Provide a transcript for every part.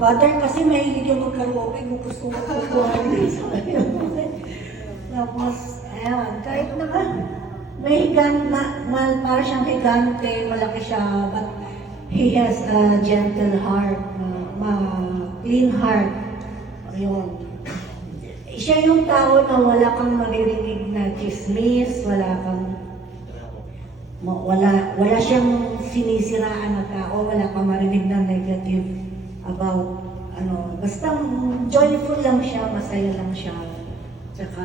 Father kasi mahilig yung mag-karaoke kung gusto mo kukuha rin sa kanya. Tapos, ayan, kahit naman, may para siyang higante, malaki siya, but he has a gentle heart, clean heart. Ayun. Siya yung tao na wala kang maririnig na chismis, wala siyang sinisiraan na tao, wala kang marinig na negative about, basta joyful lang siya, masaya lang siya. Tsaka,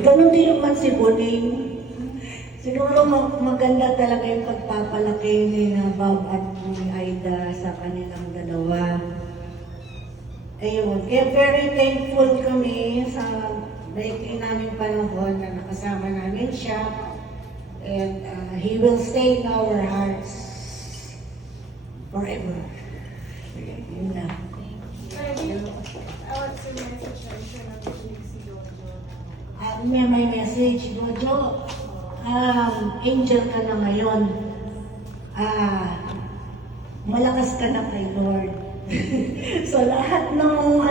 ganun din naman si Boning. Siguro maganda talaga yung pagpapalaki ni Bob at ni Aida sa kanilang dalawa. Ayun, kaya very thankful kami sa daigdig namin panahon na nakasama namin siya. And he will stay in our hearts forever. Yun na. What's your message na siya na si Jojo? May message, Jojo. Angel ka na ngayon. Malakas ka na kay Lord. So lahat ng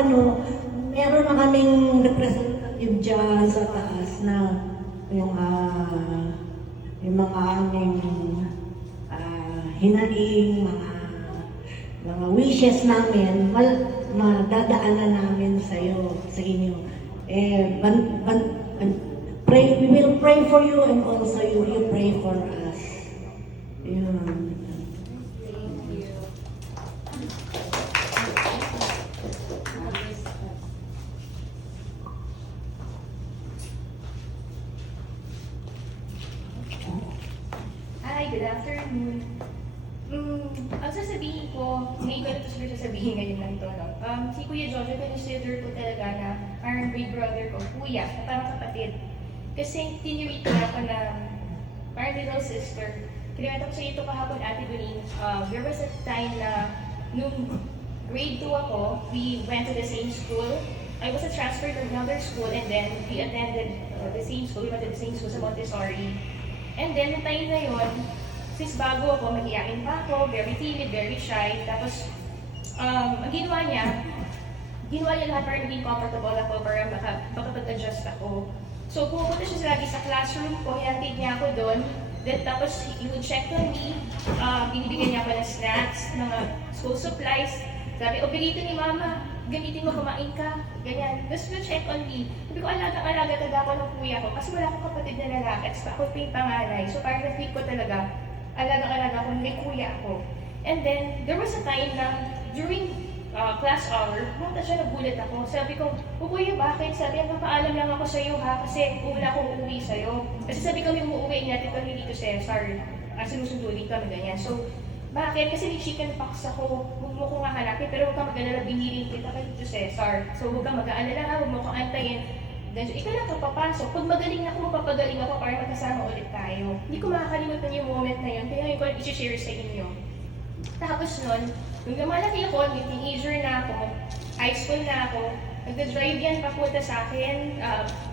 meron na kaming representative dyan sa taas na yung mga aming hinaing, mga wishes namin, madadaanan namin sa inyo. We will pray for you and also you pray for us. Yun. Hi, good afternoon. Ang sasabihin ko, ngayon ko na ito siguro sasabihin ngayon lang ito, no? Si Kuya Jojo, consider ko talaga na parang big brother ko, kuya, na parang kapatid. Kasi tinirito ako na parang little sister. Kinamata ko sa ito kahapon, Ate Gunin. There was a time na nung grade 2 ako, we went to the same school. I was transferred to another school and then we attended the same school. We went to the same school sa Montessori. And then, yung time na yun, since bago ako, mag-iyakin pa ako, very timid, very shy. Tapos, ang ginawa niya lahat para maging comfortable ako, para makapag-adjust ako. So, pumunta siya lagi sa classroom ko, hinatid niya ako doon. Then, tapos, he would check on me, binibigyan niya ako ng snacks, mga school supplies. Sabi, operito ni Mama, gamitin mo, kumain ka, ganyan. Tapos, check on me. Sabi ko, alaga talaga ako ng kuya ko, kasi wala akong kapatid na lalaki, at ako pa yung panganay. So, parang na-feel ko talaga, alaga ako, may kuya ako. And then, there was a time na, during class hour, pumunta siya, nagulat ako. Sabi ko, kuya, bakit? Sabi, papaalam lang ako sa'yo ha, kasi wala akong uuwi sa'yo. Kasi sabi kami umuwi natin kami dito Cesar, sinusundo dito kami ganyan. So, bakit? Kasi may chicken pox ako, huwag mo kong hahanapin, pero huwag kang mag-alala, biniling kita kay dito Cesar. So, huwag kang mag-aalala ha, huwag mo kong antayin. Then, so, ikaw lang ka papasok. Pag magaling na ako, mapapagaling ako para magkasama ulit tayo. Hindi ko makakalimutan yung moment na yun, kaya ngayon ko i-share sa inyo. Tapos nun, nung lumalaki ako, yung teenager na ako, high school na ako, nagda-drive yan papunta sa akin,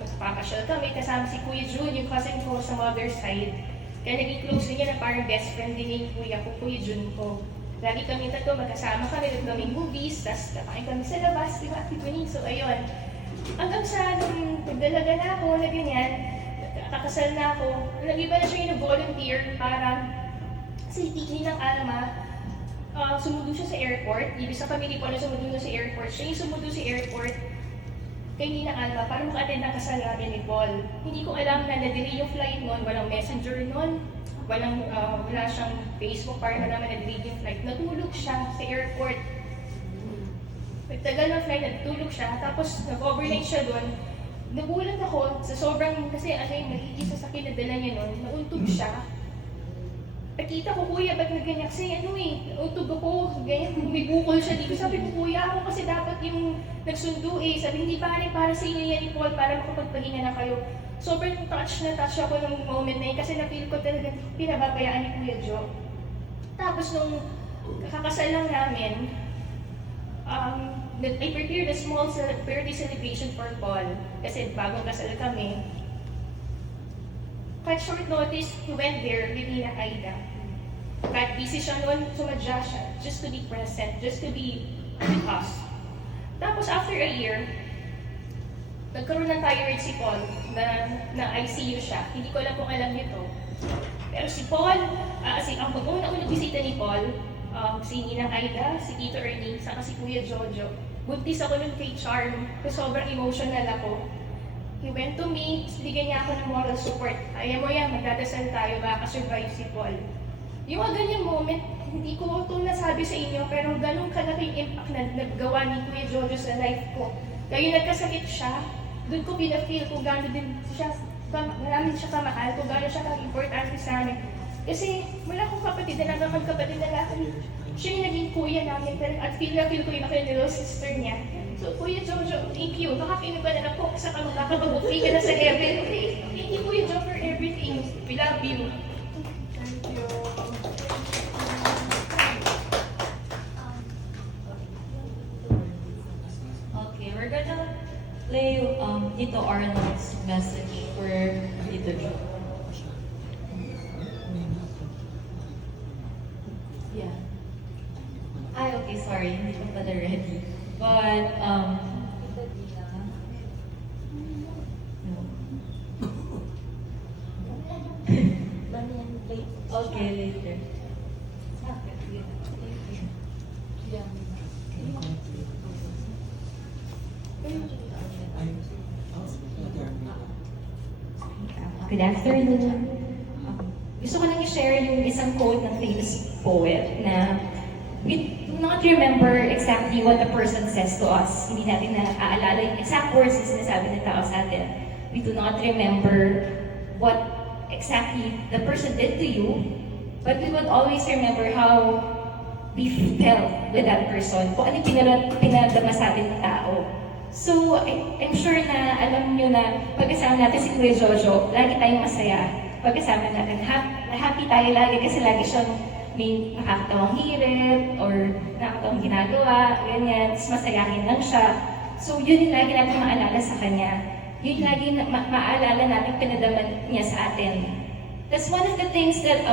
magpapasyal kami, kasama si Kuya Jun, yung cousin ko sa mother's side. Kaya naging close niya na parang best friend din yung kuya ko, Kuya Jun ko. Lagi kami tatlo, magkasama kami, nagkaming movies, tapos kakain kami sa labas, di ba? So, ayun. Hanggang sa nung pagdalaga na ako na ganyan, kakasal na ako, nag-iba na siya yung volunteer para sa itigli ng Alma. Sumundo siya sa airport. Ibig sa family ko na sumundo sa airport. Siya yung sumundo sa airport kay Ninang Alma para maka-attend ng kasal namin ni Paul. Hindi ko alam na na-delay yung flight noon, walang messenger noon, wala siyang Facebook para malaman na-delay yung flight. Natulog siya sa airport. Nagtagal ng flight, natulog siya, tapos nag-overnight siya doon. Nagulat ako sa sobrang, kasi yung magiging sasakyan na dala niya noon, nauntog siya. Nakita ko, kuya, ba't nagganyak? Kasi nauntog ako, ganyan, bumibukol siya dito. Sabi ko, kuya, ako kasi dapat yung nagsundo Sabi, hindi ba para sa inyo yan ni Paul, para makapagpahinga na kayo. Sobrang touch ako ng moment na yun, kasi na-feel ko talaga pinababayaan ni Kuya Jo. Tapos nung kakasal lang namin, I prepared a small birthday celebration for Paul kasi bagong kasal kami. At short notice, he went there with Nina Aida. Kahit busy siya noon, sumadya siya just to be present, just to be with us. Tapos after a year, nagkaroon ng thyroid si Paul na ICU siya. Hindi ko alam kung alam niyo to. Pero si Paul, ang pag-una-unang bisita ni Paul, si Ninang Aida, si Tito Ernie, saka si Kuya Jojo. Buntis ako nun kay Charm, kasi sobrang emotional ako. He went to me, bigyan niya ako ng moral support. Ayaw mo yan, magdadasal tayo, makaka-survive si Paul. Yung mga ganyang moment, hindi ko ito nasabi sa inyo, pero ganun kalaking impact na naggawa ni Kuya Jojo sa life ko. Kaya nagkasakit siya, doon ko pinafeel kung gano'n din siya, maraming siya kamahal, kung gano'n siya ka-importante sa amin. Kasi wala akong kapatid na magkapatid na lahat. Siya yung naging kuya namin, at feel na feel ko yung little sister niya. So, Kuya Jojo, thank you. Nakakinig na po sa makakapag-okay ka na sa heaven. Thank you, Kuya Jojo, for everything. We love you. Thank you. Okay, we're gonna play Tito Arnold's message for Tito Jo. Yeah. Ay, okay, sorry, hindi ko pala ready. But, no. Okay, later. Good afternoon. Gusto ko lang i-share yung isang quote ng famous poet na we do not remember exactly what the person says to us. Hindi natin naaalala yung exact words na sinasabi ng tao sa atin. We do not remember what exactly the person did to you, but we would always remember how we felt with that person. Kung ano yung pinadama sa atin ng tao. So, I'm sure na alam nyo na pagkasama natin si Kuya Jojo, lagi tayong masaya. Pagkasama natin, happy tayo lagi kasi lagi siyang may nakakatawang hirit or nakakatawang ginagawa, ganyan. Tapos masayahin lang siya. So, yun yung lagi natin maalala sa kanya. Yun yung lagi maalala natin pinadaman niya sa atin. That's one of the things that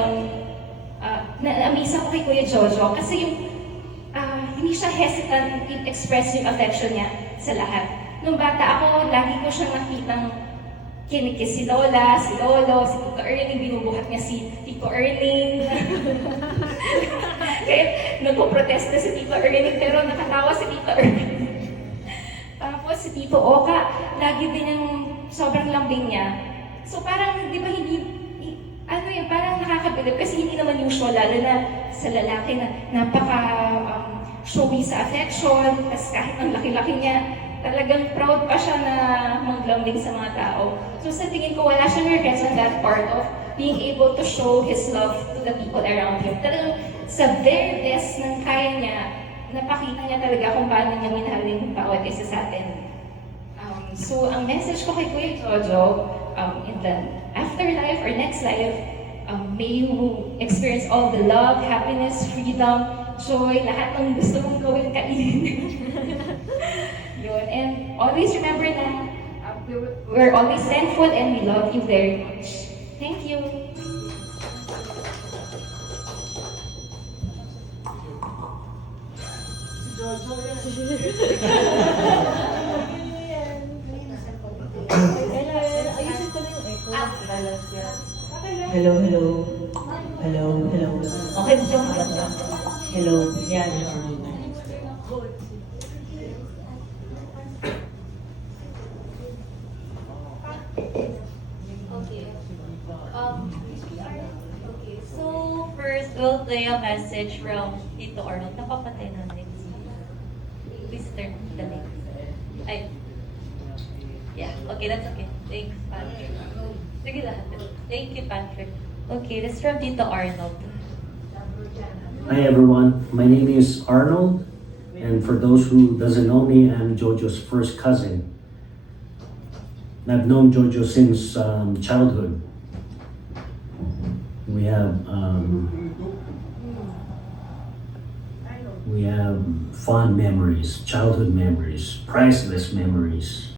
na-amaze ako kay Kuya Jojo kasi yung hindi siya hesitant i-express yung affection niya sa lahat. Nung bata ako, lagi ko siyang nakitang kinikis si Lola, si Lolo, si Tito Erning, binubuhat niya si Tito Erning. Kaya nagpo-protest na si Tito Erning, pero nakatawa si Tito Erning. Tapos si Tito Oka, lagi din yung sobrang lambing niya. So parang, di ba parang nakakabilib kasi hindi naman usual, lalo na sa lalaki na showy sa affection, tapos kahit ang laki-laki niya, talagang proud pa siya na maglambing sa mga tao. So sa tingin ko, wala siyang regrets on that part of being able to show his love to the people around him. Talagang sa very best ng kaya niya, napakita niya talaga kung paano niya minahal yung bawat isa sa atin. So ang message ko kay Kuya Jojo, in the afterlife or next life, may you experience all the love, happiness, freedom, joy, lahat ng gusto mong gawin, kainin. Yun. And always remember na we're always thankful and we love you very much. Thank you. Ayusin ko na yung echo. Balance yan. Hello, hello. Hello, hello. Okay, buksan mo lang. Hello, yan. Okay, so first we'll play a message from Tito Arnold. Napapatay namin si Please turn the mic. Ay. Yeah, okay, that's okay. Thanks, Patrick. Sige lahat. Thank you, Patrick. Okay, this is from Tito Arnold. Hi everyone, my name is Arnold, and for those who doesn't know me, I'm Jojo's first cousin. And I've known Jojo since childhood. We have fond memories, childhood memories, priceless memories.